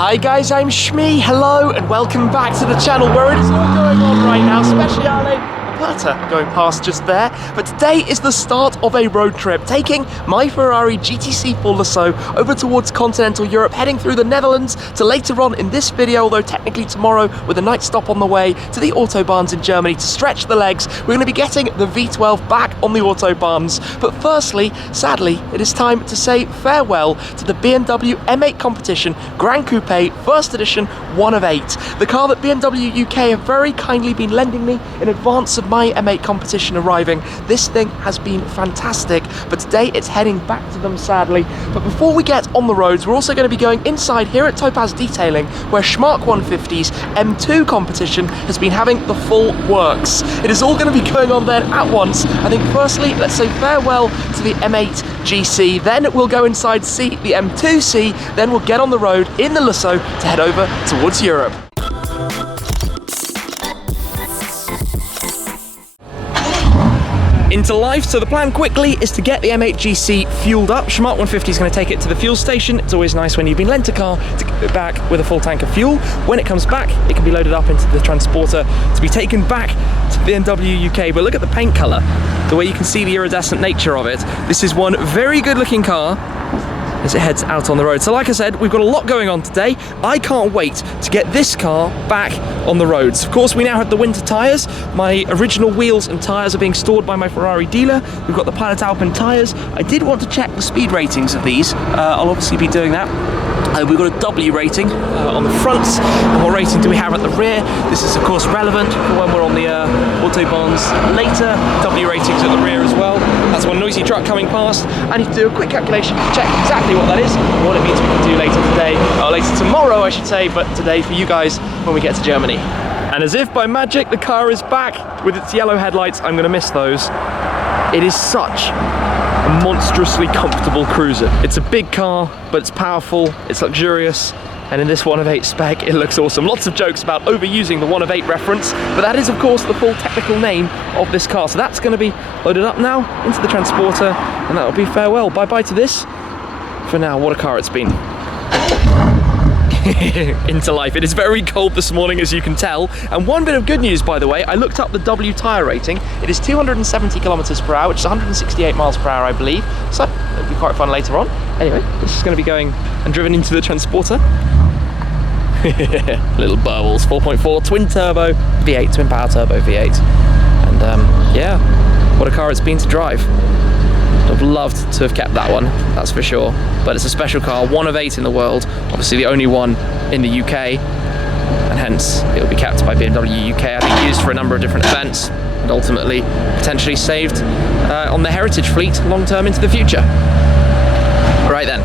Hi guys, I'm Shmee, hello and welcome back to the channel where it is all going on right now, Speciale going past just there. But today is the start of a road trip, taking my Ferrari GTC4Lusso over towards continental Europe, heading through the Netherlands to later on in this video, although technically tomorrow with a night stop on the way to the Autobahns in Germany to stretch the legs. We're going to be getting the V12 back on the Autobahns. But firstly, sadly, it is time to say farewell to the BMW M8 competition Gran Coupe first edition 1 of 8. The car that BMW UK have very kindly been lending me in advance of my M8 competition arriving. This thing has been fantastic, but today it's heading back to them, sadly. But before we get on the roads, we're also going to be going inside here at Topaz Detailing, where Schmark 150's M2 competition has been having the full works. It is all going to be going on there at once. I think firstly, let's say farewell to the M8 GC, then we'll go inside, see the M2C, then we'll get on the road in the Lusso to head over towards Europe. Into life, so the plan quickly is to get the M8 GC fueled up. Schmark 150 is going to take it to the fuel station. It's always nice when you've been lent a car to get it back with a full tank of fuel. When it comes back, it can be loaded up into the transporter to be taken back to BMW UK. But look at the paint colour, the way you can see the iridescent nature of it. This is one very good looking car as it heads out on the road. So like I said, we've got a lot going on today. I can't wait to get this car back on the roads. Of course, we now have the winter tyres. My original wheels and tyres are being stored by my Ferrari dealer. We've got the Pilot Alpine tyres. I did want to check the speed ratings of these. I'll obviously be doing that. We've got a W rating on the front, and what rating do we have at the rear? This is of course relevant for when we're on the Autobahns later. W ratings at the rear as well. That's one noisy truck coming past. I need to do a quick calculation to check exactly what that is, and what it means we can do later today, or later tomorrow I should say, but today for you guys when we get to Germany. And as if by magic, the car is back with its yellow headlights. I'm going to miss those. It is such a monstrously comfortable cruiser. It's a big car, but it's powerful, it's luxurious, and in this 1 of 8 spec, it looks awesome. Lots of jokes about overusing the 1 of 8 reference, but that is of course the full technical name of this car. So that's going to be loaded up now into the transporter, and that'll be farewell. Bye-bye to this. For now, what a car it's been. Into life. It is very cold this morning, as you can tell. And one bit of good news, by the way, I looked up the W tyre rating. It is 270 kilometers per hour, which is 168 miles per hour, I believe. So it'll be quite fun later on. Anyway, this is going to be going and driven into the transporter. Little bubbles, 4.4 twin turbo V8, twin power turbo V8. And yeah, what a car it's been to drive. I've loved to have kept that one, that's for sure. But it's a special car, 1 of 8 in the world, obviously the only one in the UK, and hence it will be kept by BMW UK. I think used for a number of different events, and ultimately potentially saved on the heritage fleet long term into the future. Right then,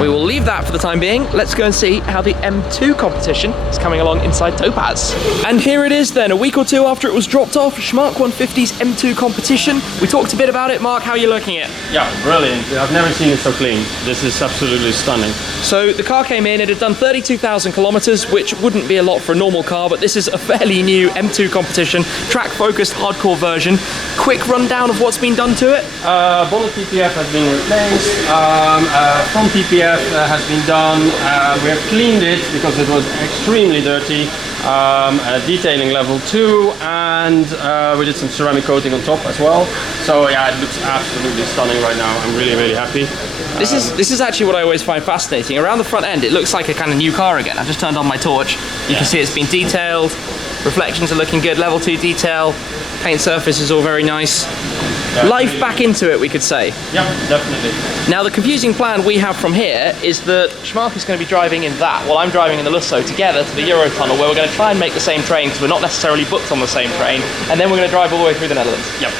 we will leave that for the time being. Let's go and see how the M2 competition is coming along inside Topaz. And here it is then, a week or two after it was dropped off, Schmark 150's M2 competition. We talked a bit about it. Mark, how are you looking at it? Yeah, brilliant. I've never seen it so clean. This is absolutely stunning. So the car came in, it had done 32,000 kilometers, which wouldn't be a lot for a normal car, but this is a fairly new M2 competition, track-focused hardcore version. Quick rundown of what's been done to it? Bonnet PPF has been replaced, front PPF has been done. We have cleaned it because it was extremely dirty. Detailing level 2, and we did some ceramic coating on top as well. So yeah, it looks absolutely stunning right now. I'm really, really happy. This is actually what I always find fascinating. Around the front end, it looks like a kind of new car again. I've just turned on my torch. You can see it's been detailed. Reflections are looking good. Level 2 detail. Paint surface is all very nice. Life back into it, we could say. Yeah, definitely. Now the confusing plan we have from here is that Schmark is going to be driving in that, while I'm driving in the Lusso, together to the Eurotunnel, where we're going to try and make the same train, because we're not necessarily booked on the same train, and then we're going to drive all the way through the Netherlands. Yep.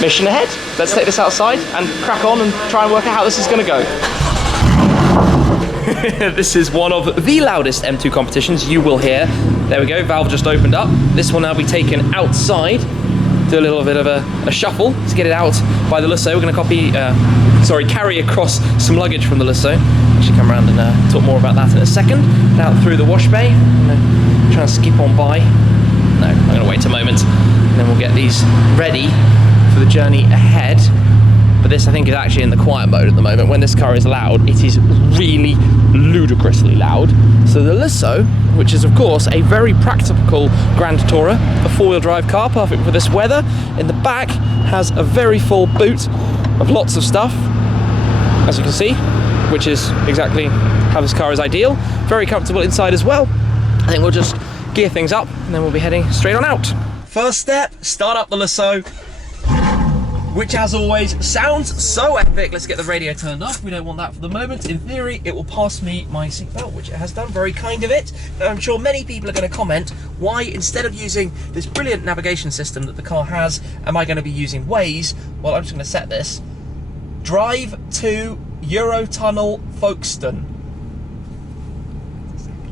Mission ahead. Let's take this outside and crack on and try and work out how this is going to go. This is one of the loudest M2 competitions you will hear. There we go, valve just opened up. This will now be taken outside. Do a little bit of a shuffle to get it out by the Lusso. We're going to carry across some luggage from the Lusso. Actually come around and talk more about that in a second. Out through the wash bay. I'm going to try and skip on by. No, I'm going to wait a moment, and then we'll get these ready for the journey ahead. but this I think is actually in the quiet mode at the moment. When this car is loud, it is really ludicrously loud. So the Lusso, which is of course a very practical Grand Tourer, a four-wheel drive car, perfect for this weather, in the back has a very full boot of lots of stuff, as you can see, which is exactly how this car is ideal. Very comfortable inside as well. I think we'll just gear things up and then we'll be heading straight on out. First step, start up the Lusso, which as always sounds so epic. Let's get the radio turned off. We don't want that for the moment. In theory, it will pass me my seatbelt, which it has done, very kind of it. I'm sure many people are going to comment, why instead of using this brilliant navigation system that the car has, am I going to be using Waze? Well, I'm just going to set this. Drive to Eurotunnel, Folkestone.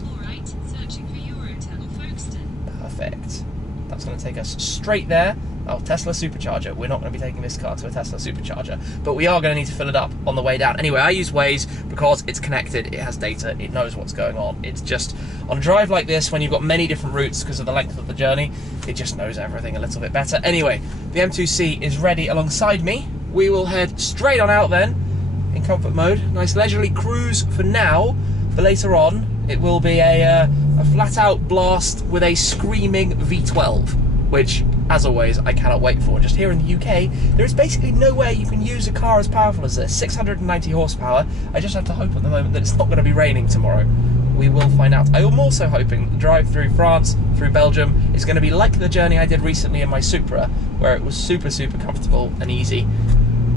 Alright, searching for Eurotunnel, Folkestone. Perfect. That's going to take us straight there. Oh, Tesla supercharger. We're not going to be taking this car to a Tesla supercharger, but we are going to need to fill it up on the way down. Anyway, I use Waze because it's connected, it has data, it knows what's going on. It's just, on a drive like this, when you've got many different routes because of the length of the journey, it just knows everything a little bit better. Anyway, the M2C is ready alongside me. We will head straight on out then, in comfort mode. Nice leisurely cruise for now, but later on, it will be a flat-out blast with a screaming V12, which, as always, I cannot wait for. Just here in the UK, there is basically no way you can use a car as powerful as this. 690 horsepower. I just have to hope at the moment that it's not going to be raining tomorrow. We will find out. I am also hoping the drive through France, through Belgium, is going to be like the journey I did recently in my Supra, where it was super, super comfortable and easy.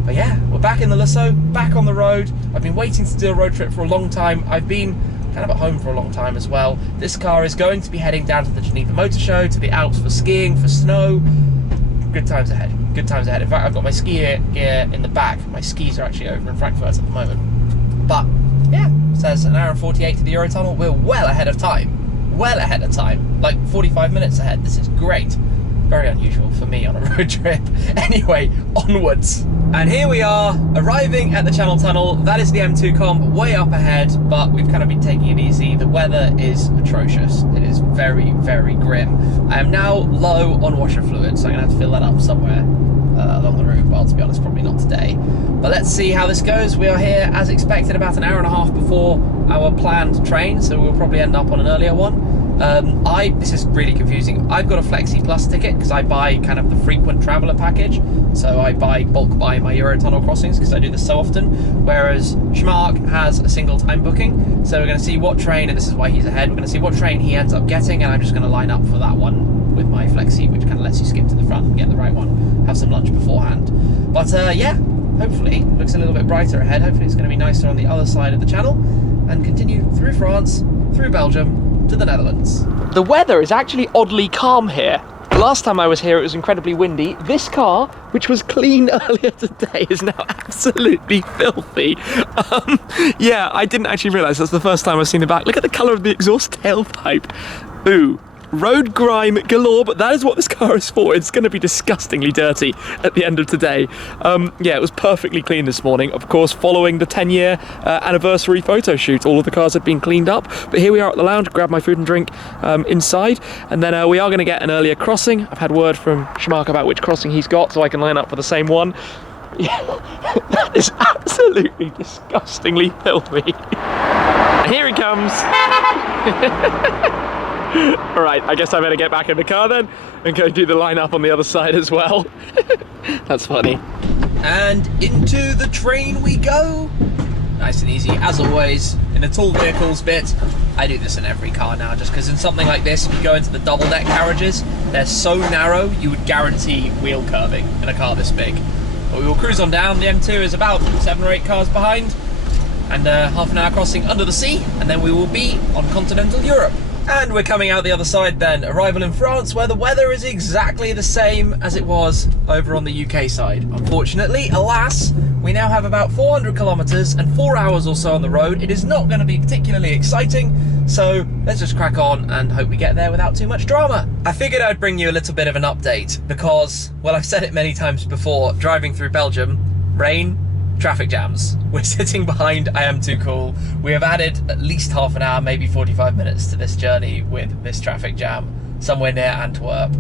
But yeah, we're back in the Lusso, back on the road. I've been waiting to do a road trip for a long time. I've been kind of at home for a long time as well. This car is going to be heading down to the Geneva Motorshow, to the Alps for skiing, for snow. Good times ahead, good times ahead. In fact, I've got my ski gear in the back. My skis are actually over in Frankfurt at the moment. But yeah, it says an hour and 48 to the Eurotunnel. We're well ahead of time, like 45 minutes ahead. This is great. Very unusual for me on a road trip. Anyway, onwards. And here we are, arriving at the Channel Tunnel. That is the M2 way up ahead, but we've kind of been taking it easy. The weather is atrocious. It is very, very grim. I am now low on washer fluid, so I'm gonna have to fill that up somewhere along the route. Well, to be honest, probably not today. But let's see how this goes. We are here, as expected, about an hour and a half before our planned train, so we'll probably end up on an earlier one. This is really confusing. I've got a Flexi Plus ticket because I buy kind of the frequent traveller package. So I bulk buy my Eurotunnel crossings because I do this so often. Whereas Schmark has a single time booking. So we're going to see what train, and this is why he's ahead, we're going to see what train he ends up getting, and I'm just going to line up for that one with my Flexi, which kind of lets you skip to the front and get the right one. Have some lunch beforehand. But yeah, hopefully it looks a little bit brighter ahead. Hopefully it's going to be nicer on the other side of the channel and continue through France, through Belgium, to the Netherlands. The weather is actually oddly calm here. Last time I was here it was incredibly windy. This car, which was clean earlier today, is now absolutely filthy. Yeah, I didn't actually realise that's the first time I've seen the back. Look at the colour of the exhaust tailpipe. Ooh. Road grime galore, but that is what this car is for. It's going to be disgustingly dirty at the end of today. Yeah, it was perfectly clean this morning. Of course, following the 10-year anniversary photo shoot, all of the cars had been cleaned up. But here we are at the lounge, grab my food and drink inside, and then we are going to get an earlier crossing. I've had word from Schmark about which crossing he's got, so I can line up for the same one. Yeah, that is absolutely disgustingly filthy. Here he comes. Alright, I guess I better get back in the car then and go do the line up on the other side as well. That's funny. And into the train we go. Nice and easy, as always, in the tall vehicles bit. I do this in every car now, just because in something like this, if you go into the double-deck carriages, they're so narrow, you would guarantee wheel curving in a car this big. But we will cruise on down. The M2 is about 7 or 8 cars behind, and half an hour crossing under the sea, and then we will be on continental Europe. And we're coming out the other side then. Arrival in France, where the weather is exactly the same as it was over on the UK side. Unfortunately, alas, we now have about 400 kilometers and 4 hours or so on the road. It is not going to be particularly exciting, so let's just crack on and hope we get there without too much drama. I figured I'd bring you a little bit of an update because, well, I've said it many times before, driving through Belgium, rain, traffic jams. We're sitting behind I Am Too Cool. We have added at least half an hour, maybe 45 minutes to this journey with this traffic jam somewhere near Antwerp.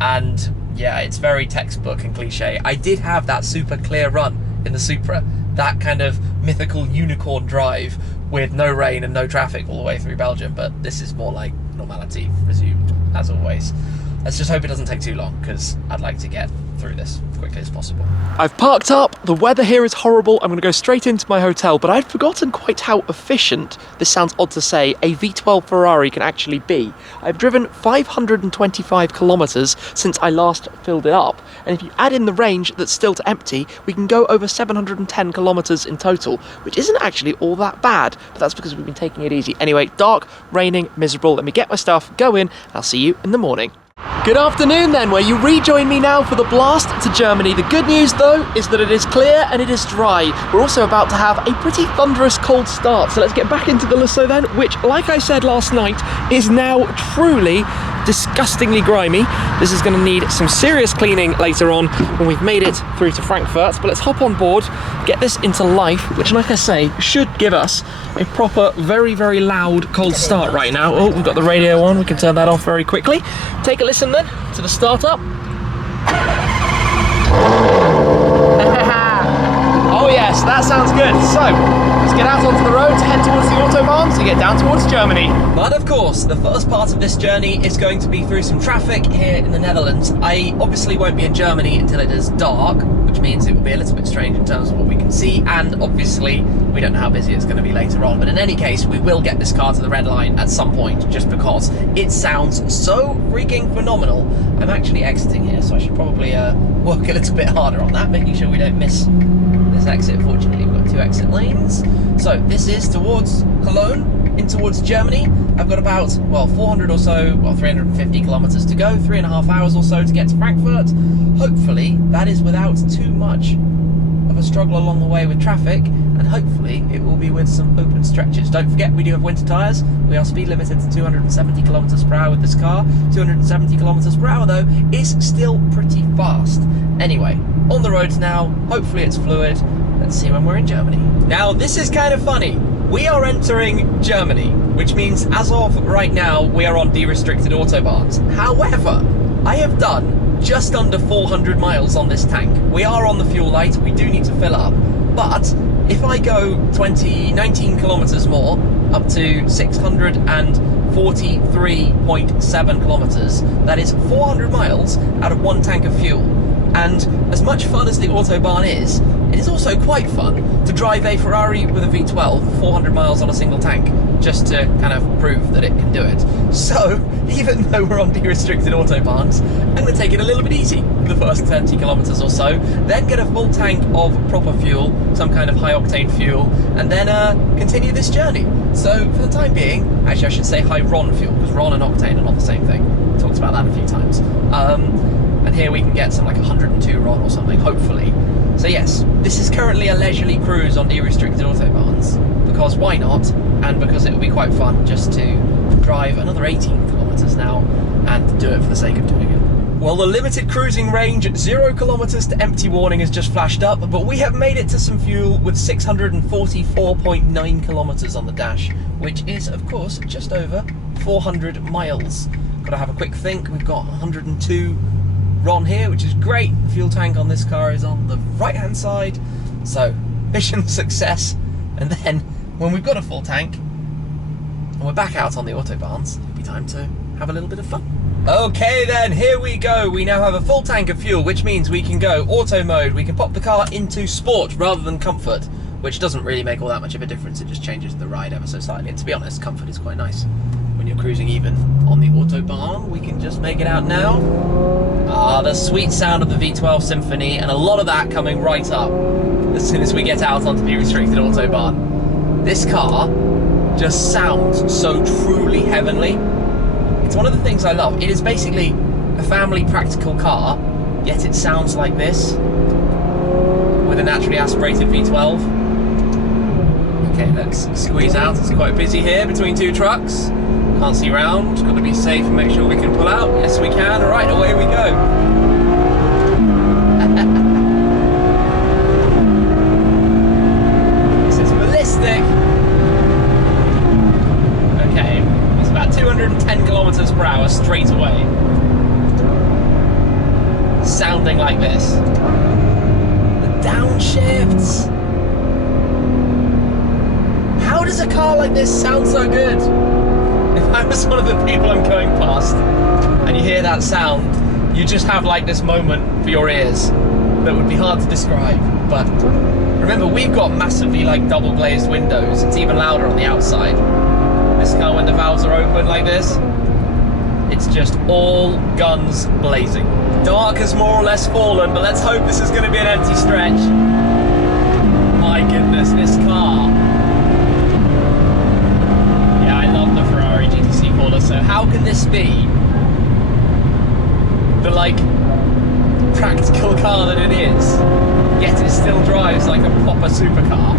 And yeah, it's very textbook and cliche. I did have that super clear run in the Supra. That kind of mythical unicorn drive with no rain and no traffic all the way through Belgium, but this is more like normality resumed, as always. Let's just hope it doesn't take too long, because I'd like to get through this as quickly as possible. I've parked up, the weather here is horrible, I'm going to go straight into my hotel, but I'd forgotten quite how efficient, this sounds odd to say, a V12 Ferrari can actually be. I've driven 525 kilometres since I last filled it up, and if you add in the range that's still to empty, we can go over 710 kilometres in total, which isn't actually all that bad, but that's because we've been taking it easy. Anyway, dark, raining, miserable, let me get my stuff, go in, and I'll see you in the morning. Good afternoon then, where you rejoin me now for the blast to Germany. The good news though is that it is clear and it is dry. We're also about to have a pretty thunderous cold start, so let's get back into the Lusso then, which, like I said last night, is now truly disgustingly grimy. This is going to need some serious cleaning later on when we've made it through to Frankfurt, but let's hop on board, get this into life, which, like I say, should give us a proper, very, very loud cold start right now. Oh, we've got the radio on, we can turn that off very quickly. Take a listen then to the startup. Oh yes, that sounds good. So, let's get out onto the road to head towards the Autobahn to get down towards Germany. But of course, the first part of this journey is going to be through some traffic here in the Netherlands. I obviously won't be in Germany until it is dark, which means it will be a little bit strange in terms of what we can see, and obviously we don't know how busy it's going to be later on, but in any case we will get this car to the red line at some point, just because it sounds so freaking phenomenal. I'm actually exiting here, so I should probably work a little bit harder on that, making sure we don't miss this exit. Fortunately, we've got 2 exit lanes. So this is towards Cologne, in towards Germany. I've got about, well, 400 or so, well, 350 kilometers to go, 3.5 hours or so to get to Frankfurt. Hopefully that is without too much of a struggle along the way with traffic, and hopefully it will be with some open stretches. Don't forget, we do have winter tyres. We are speed limited to 270 kilometers per hour with this car. 270 kilometers per hour though is still pretty fast. Anyway, on the roads now, hopefully it's fluid. Let's see when we're in Germany. Now this is kind of funny. We are entering Germany, which means as of right now we are on derestricted Autobahns. However, I have done just under 400 miles on this tank. We are on the fuel light, we do need to fill up, but if I go 19 kilometers more, up to 643.7 kilometers, that is 400 miles out of 1 tank of fuel. And as much fun as the Autobahn is, it is also quite fun to drive a Ferrari with a V12 400 miles on a single tank, just to kind of prove that it can do it. So, even though we're on derestricted Autobahns, I'm going to take it a little bit easy the first 30 kilometers or so, then get a full tank of proper fuel, some kind of high octane fuel, and then continue this journey. So, for the time being, actually I should say high RON fuel, because RON and octane are not the same thing. We talked about that a few times. And here we can get some like 102 RON or something, hopefully. So yes, this is currently a leisurely cruise on derestricted Autobahns, because why not? And because it will be quite fun just to drive another 18 kilometers now and do it for the sake of doing it. Well, the limited cruising range, 0 kilometers to empty warning has just flashed up, but we have made it to some fuel with 644.9 kilometers on the dash, which is, of course, just over 400 miles. Got to have a quick think. We've got 102 RON here, which is great. The fuel tank on this car is on the right hand side, so mission success. And then when we've got a full tank and we're back out on the Autobahns, it'll be time to have a little bit of fun. Okay then, here we go. We now have a full tank of fuel, which means we can go auto mode. We can pop the car into sport rather than comfort, which doesn't really make all that much of a difference. It just changes the ride ever so slightly. And to be honest, comfort is quite nice when you're cruising even on the Autobahn. We can just make it out now. Ah, the sweet sound of the V12 Symphony, and a lot of that coming right up as soon as we get out onto the restricted Autobahn. This car just sounds so truly heavenly. It's one of the things I love. It is basically a family practical car, yet it sounds like this with a naturally aspirated V12. Okay, let's squeeze out. It's quite busy here between 2 trucks. Can't see round. Got to be safe and make sure we can pull out. Yes, we can. All right, away we go. This is ballistic. Okay, it's about 210 kilometers per hour straight away. Sounding like this. The downshifts. How does a car like this sound so good? If I was one of the people I'm going past and you hear that sound, you just have like this moment for your ears that would be hard to describe. But remember, we've got massively like double glazed windows. It's even louder on the outside. This car, when the valves are open like this, it's just all guns blazing. Dark has more or less fallen, but let's hope this is going to be an empty stretch. My goodness, this car. Yeah, I love the Ferrari GTC4Lusso. How can this be the like practical car that it is, yet it still drives like a proper supercar,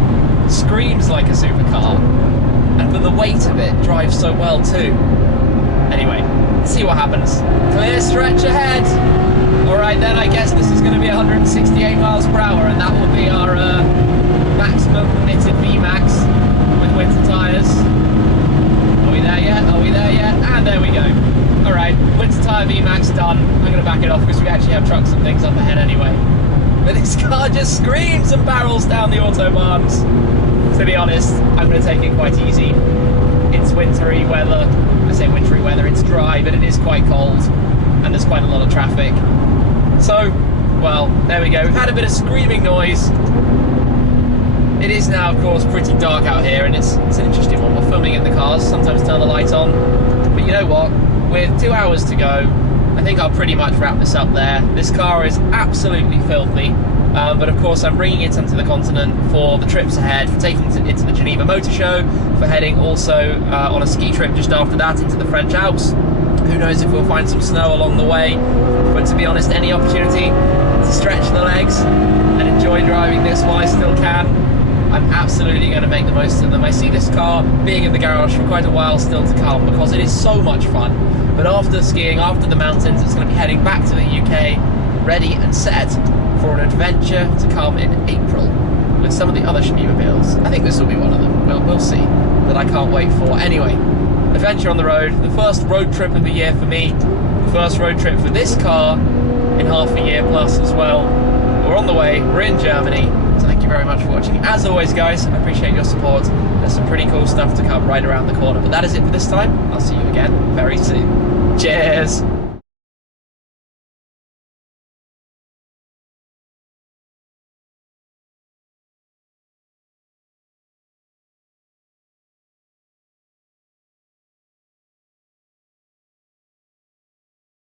screams like a supercar, and for the weight of it, drives so well too. Anyway, let's see what happens. Clear stretch ahead. Alright then, I guess this is going to be 168 miles per hour, and that will be our maximum permitted VMAX with winter tyres. Are we there yet? Are we there yet? And there we go. Alright, winter tyre VMAX done. I'm going to back it off because we actually have trucks and things up ahead anyway. But this car just screams and barrels down the Autobahns. To be honest, I'm going to take it quite easy. It's wintry weather. I say wintry weather, it's dry, but it is quite cold. And there's quite a lot of traffic. So, well, there we go. We've had a bit of screaming noise. It is now, of course, pretty dark out here, and it's an interesting one. We're filming in the cars, sometimes turn the light on. But you know what? With 2 hours to go, I think I'll pretty much wrap this up there. This car is absolutely filthy, but of course I'm bringing it onto the continent for the trips ahead, for taking it to the Geneva Motorshow, for heading also on a ski trip just after that into the French Alps. Who knows if we'll find some snow along the way, but to be honest, any opportunity to stretch the legs and enjoy driving this while I still can, I'm absolutely going to make the most of them. I see this car being in the garage for quite a while still to come because it is so much fun. But after skiing, after the mountains, it's going to be heading back to the UK, ready and set for an adventure to come in April with some of the other Schneemobiles. I think this will be one of them. We'll see. That I can't wait for. Anyway, adventure on the road. The first road trip of the year for me. The first road trip for this car in half a year plus as well. We're on the way. We're in Germany. So thank you very much for watching. As always, guys, I appreciate your support. There's some pretty cool stuff to come right around the corner. But that is it for this time. I'll see you again very soon. Cheers!